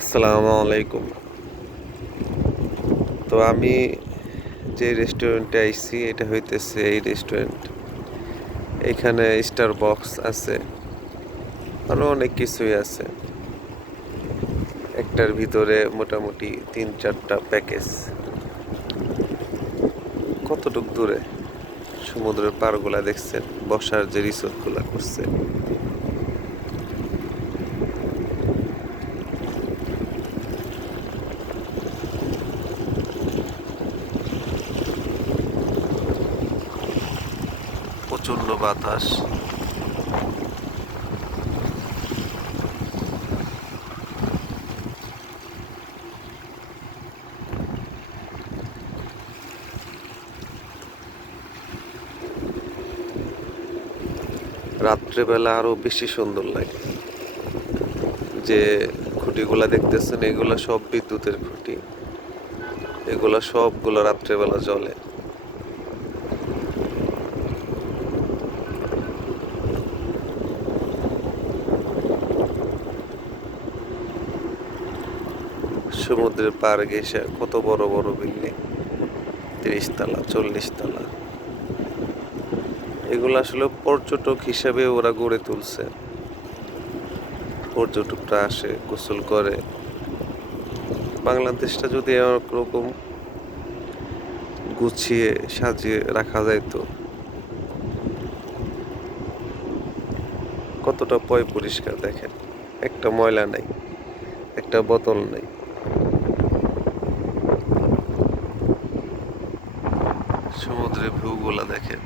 আসসালামু আলাইকুম। তো আমি যে রেস্টুরেন্টে আইছি এটা হইতেছে এই রেস্টুরেন্ট। এখানে স্টার বক্স আছে। আরো অনেক কিছুই আছে। একটার ভিতরে মোটামুটি ৩-৪ টা প্যাকেজ। কতটুক দূরে সমুদ্রের পাড়গুলা দেখছেন? বসার যে রিসোর্ট গুলা করছে। প্রচন্ড বাতাস। রাত্রেবেলা আরো বেশি সুন্দর লাগে। যে খুঁটিগুলা দেখতেছেন এগুলা সব বিদ্যুতের খুঁটি। এগুলা সবগুলো রাত্রেবেলা জ্বলে। সমুদ্রের পাড় ঘেঁষে কত বড় বড় বিল্ডিং, ৩০ তলা ৪০ তলা। এগুলো আসলে পর্যটক হিসেবে ওরা গড়ে তুলছে। পর্যটকরা আসে, গোসল করে। বাংলাদেশটা যদি এরকম গুছিয়ে সাজিয়ে রাখা যাইতো, কতটা পরিষ্কার দেখেন। একটা ময়লা নাই, একটা বোতল নাই। সমুদ্রের ভিউগুলা দেখেন।